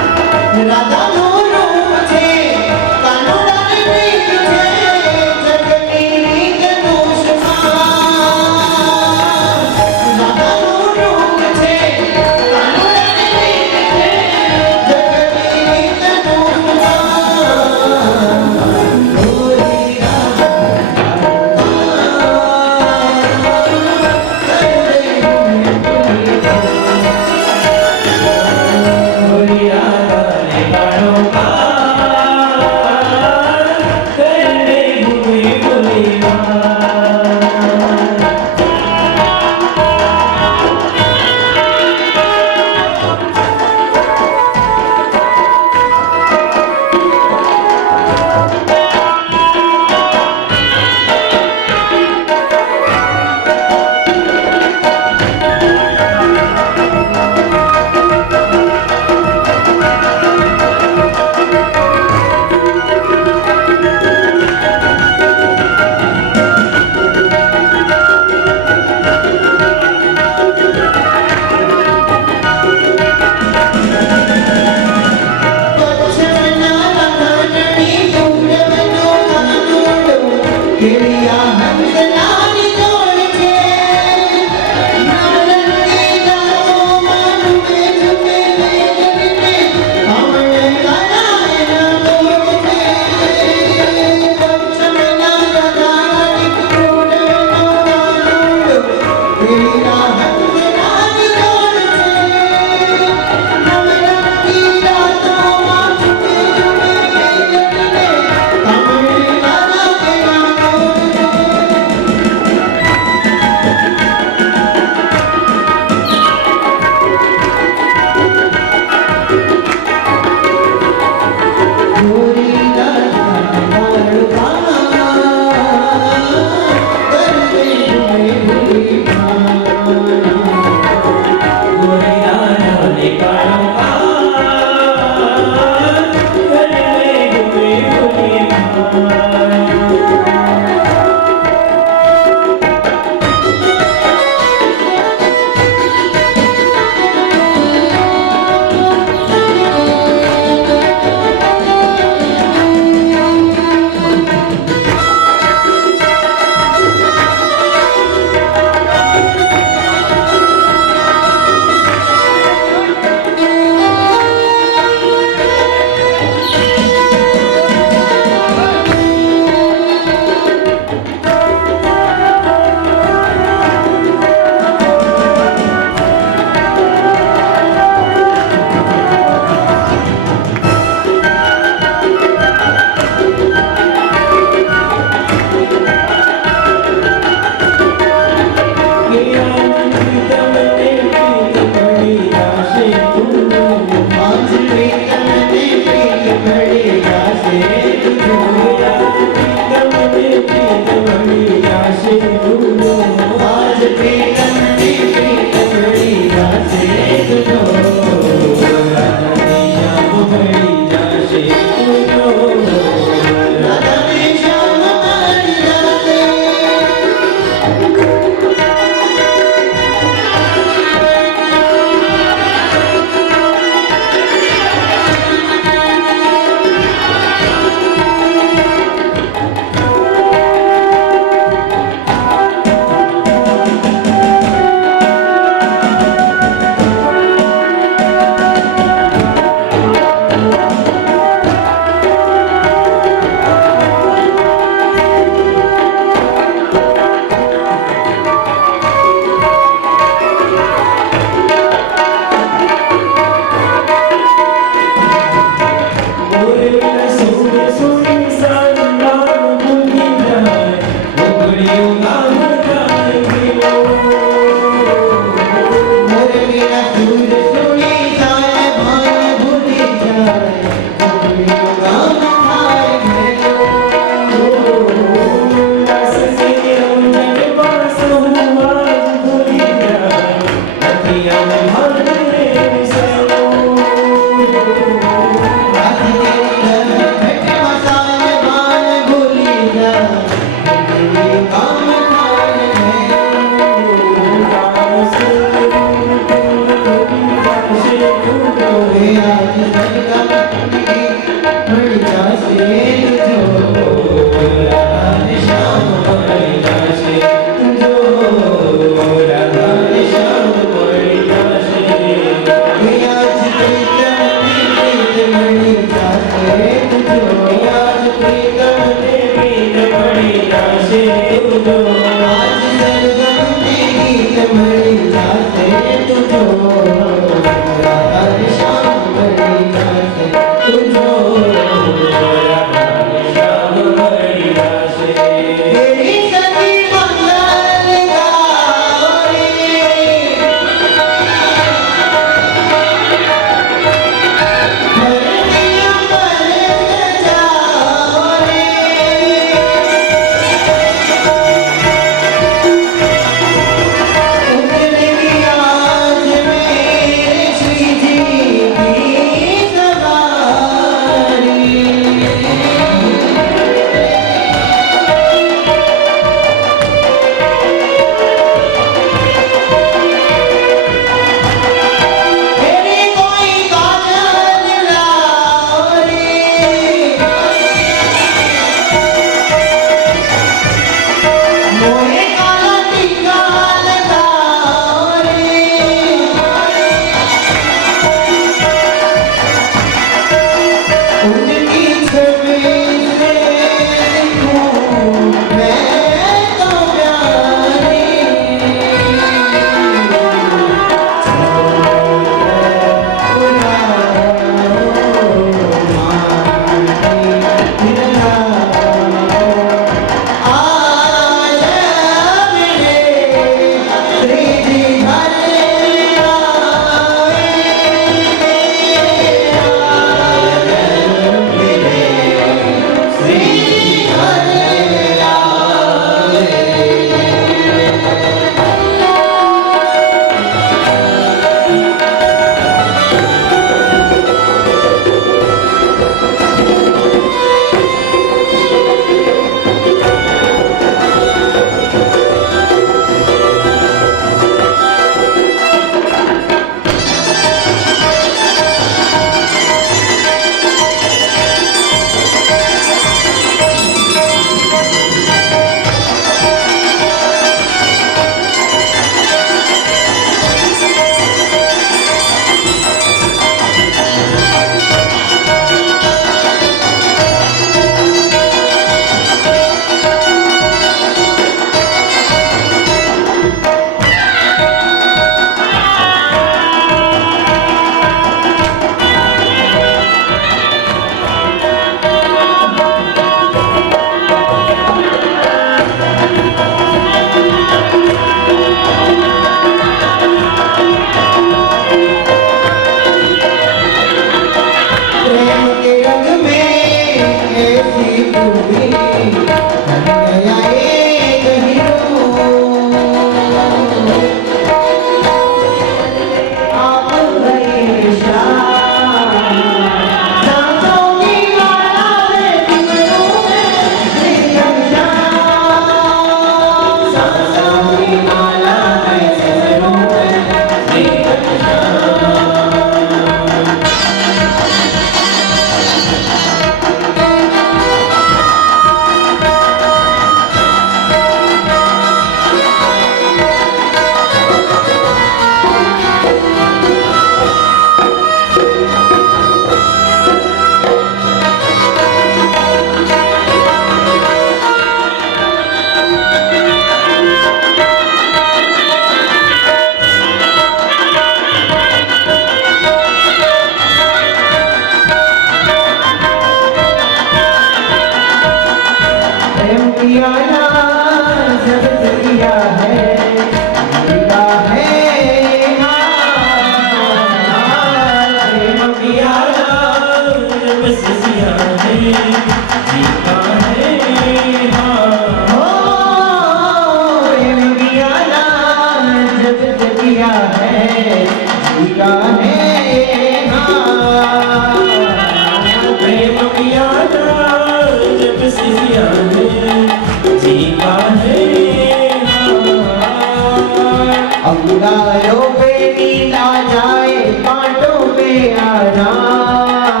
अंगारों पे नीला जाए कांटों पे आराम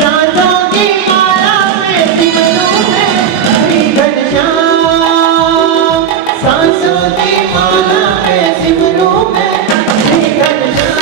सांसों की माला में सिमरों में हरी घनश्याम सांसों की माला में सिमरों में हरी घनश्याम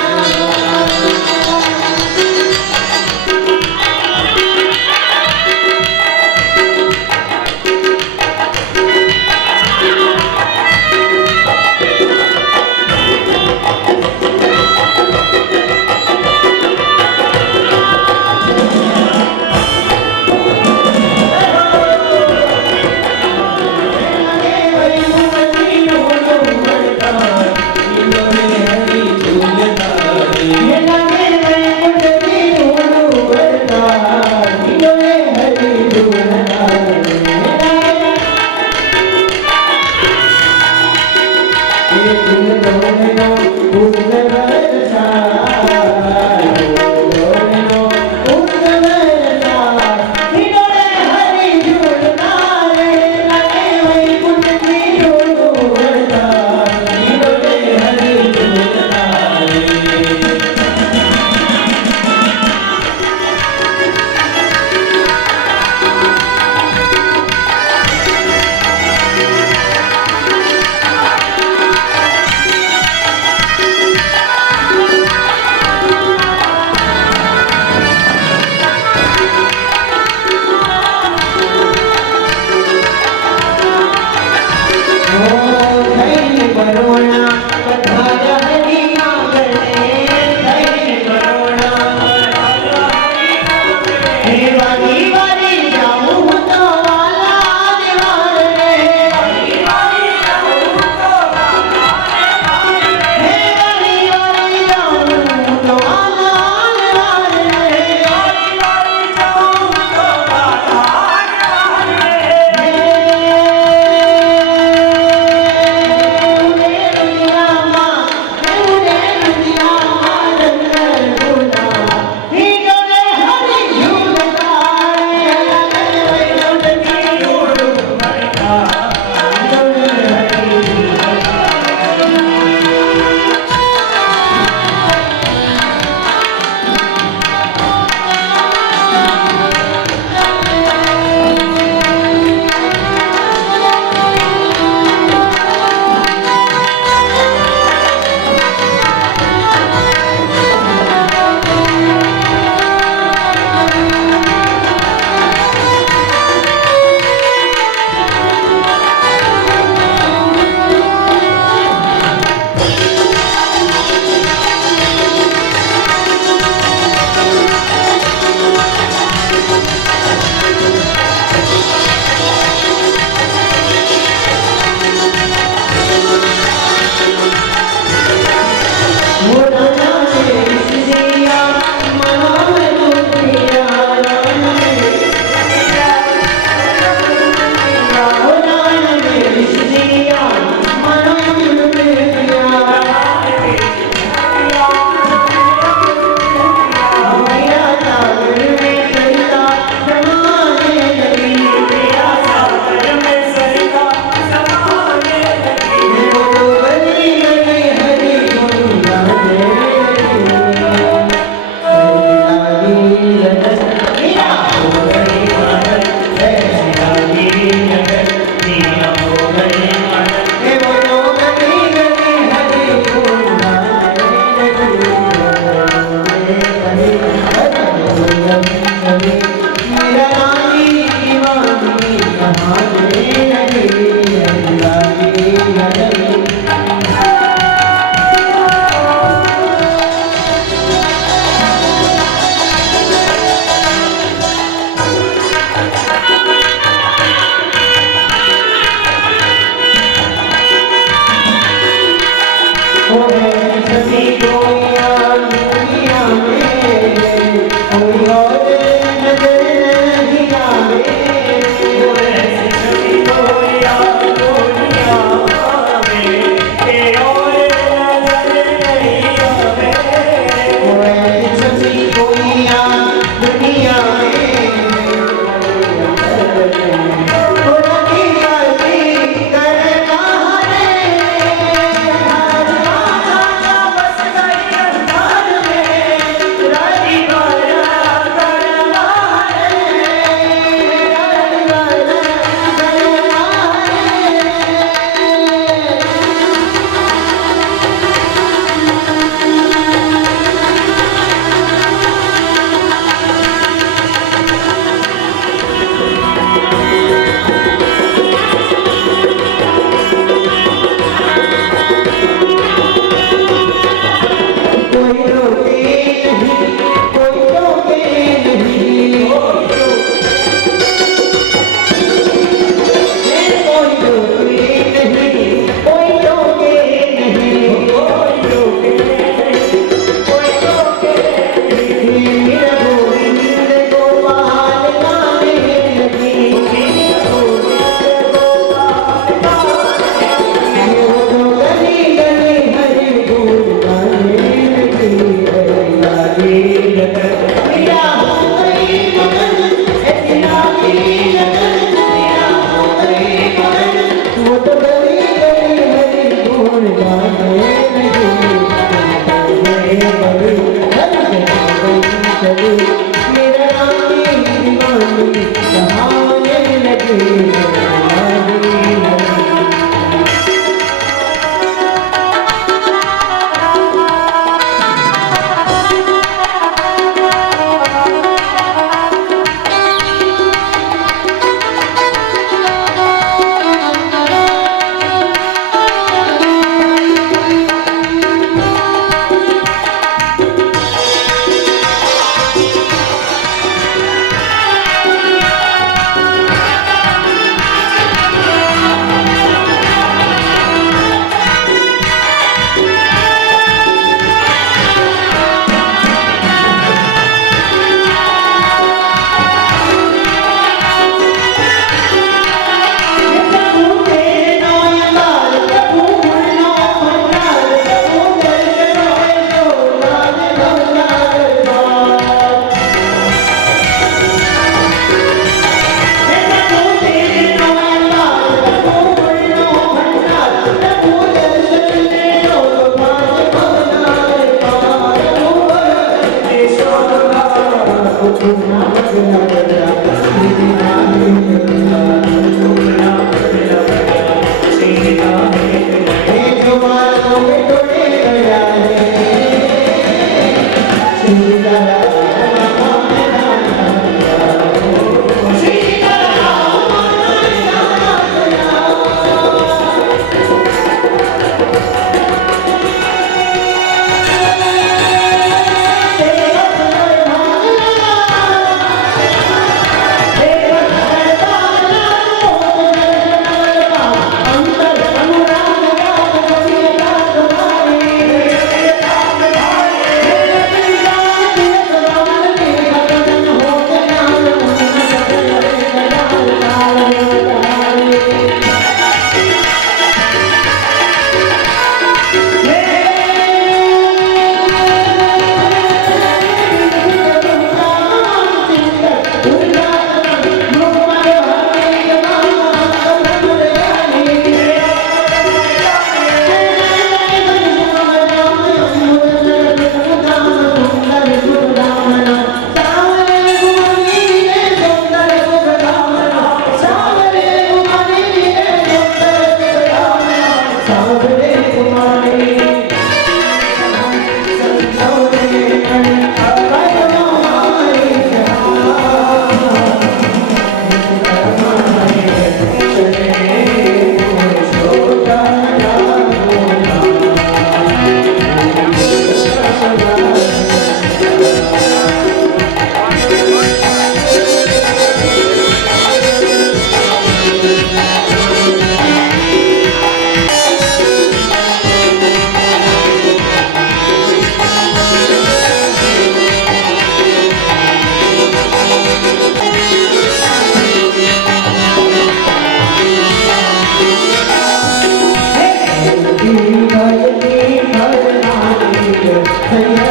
Thank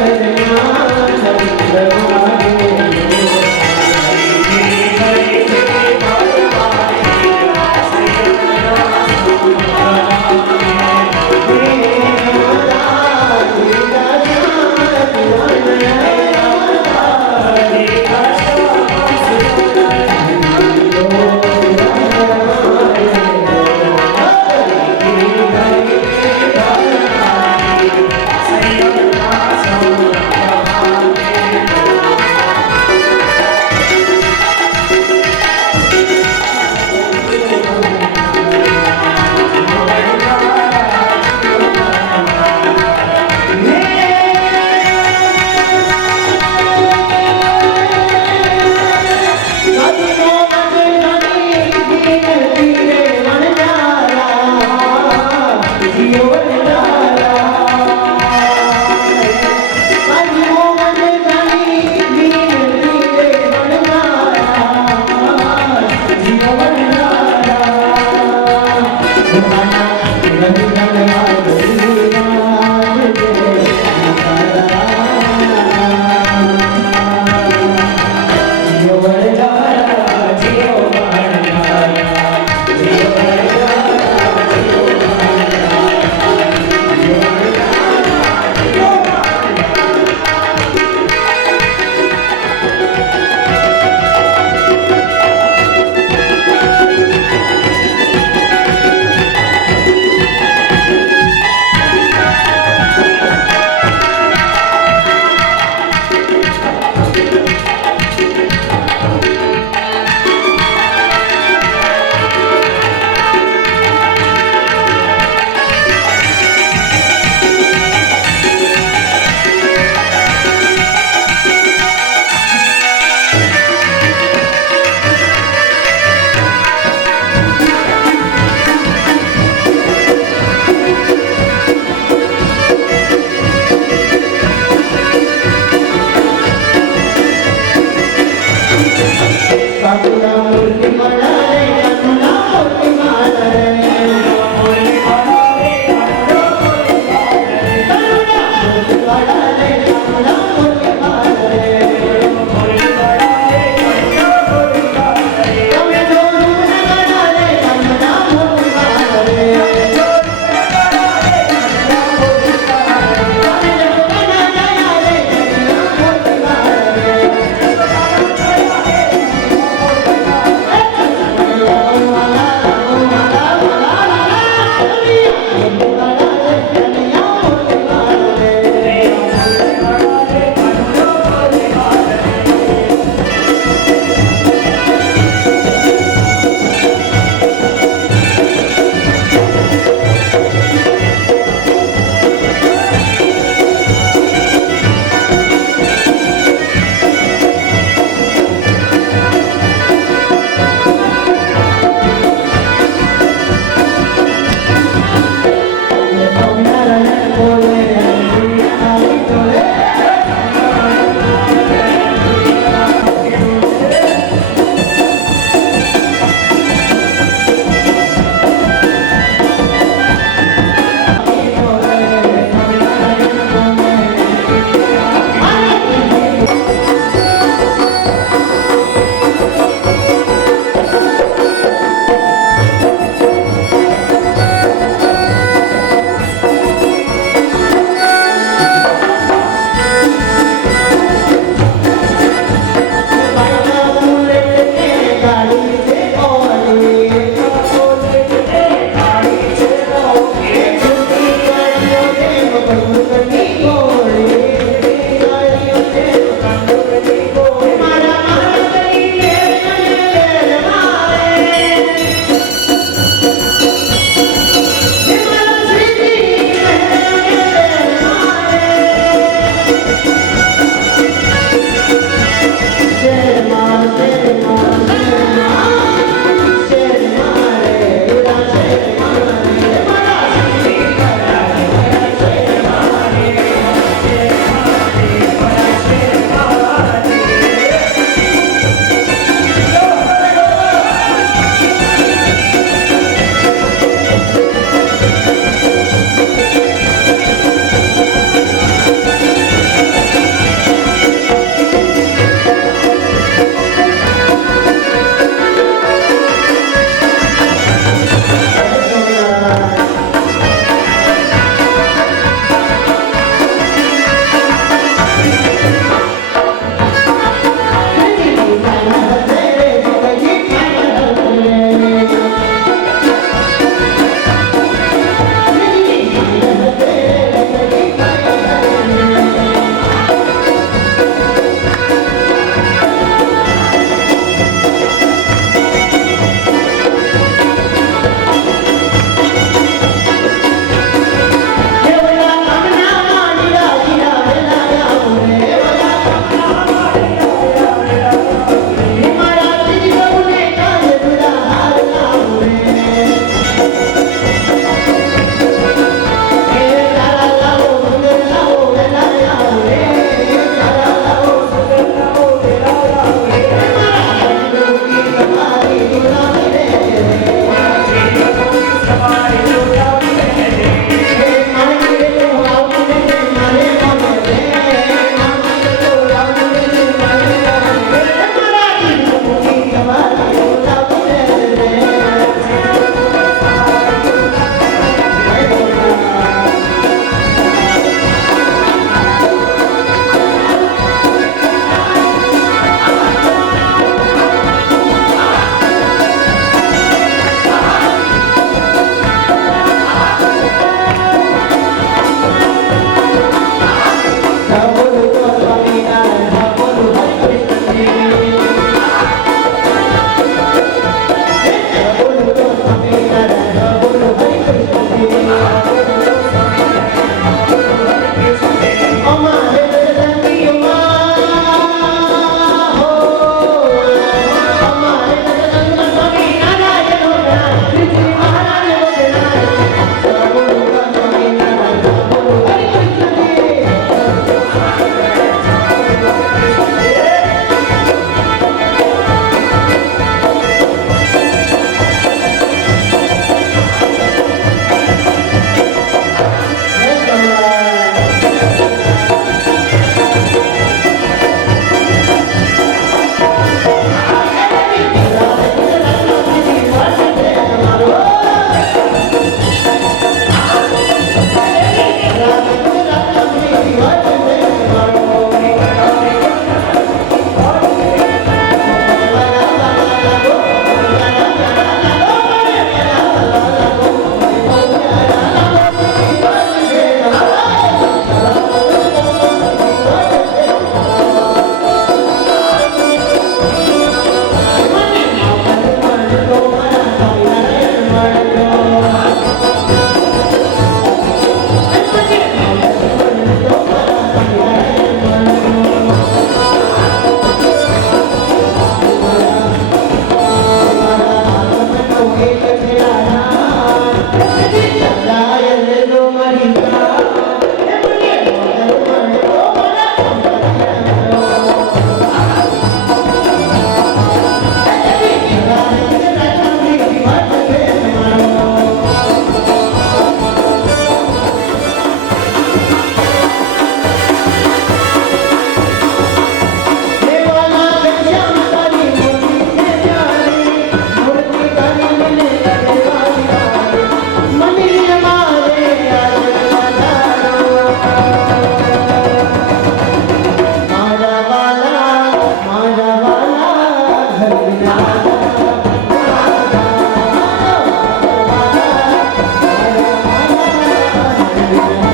Hare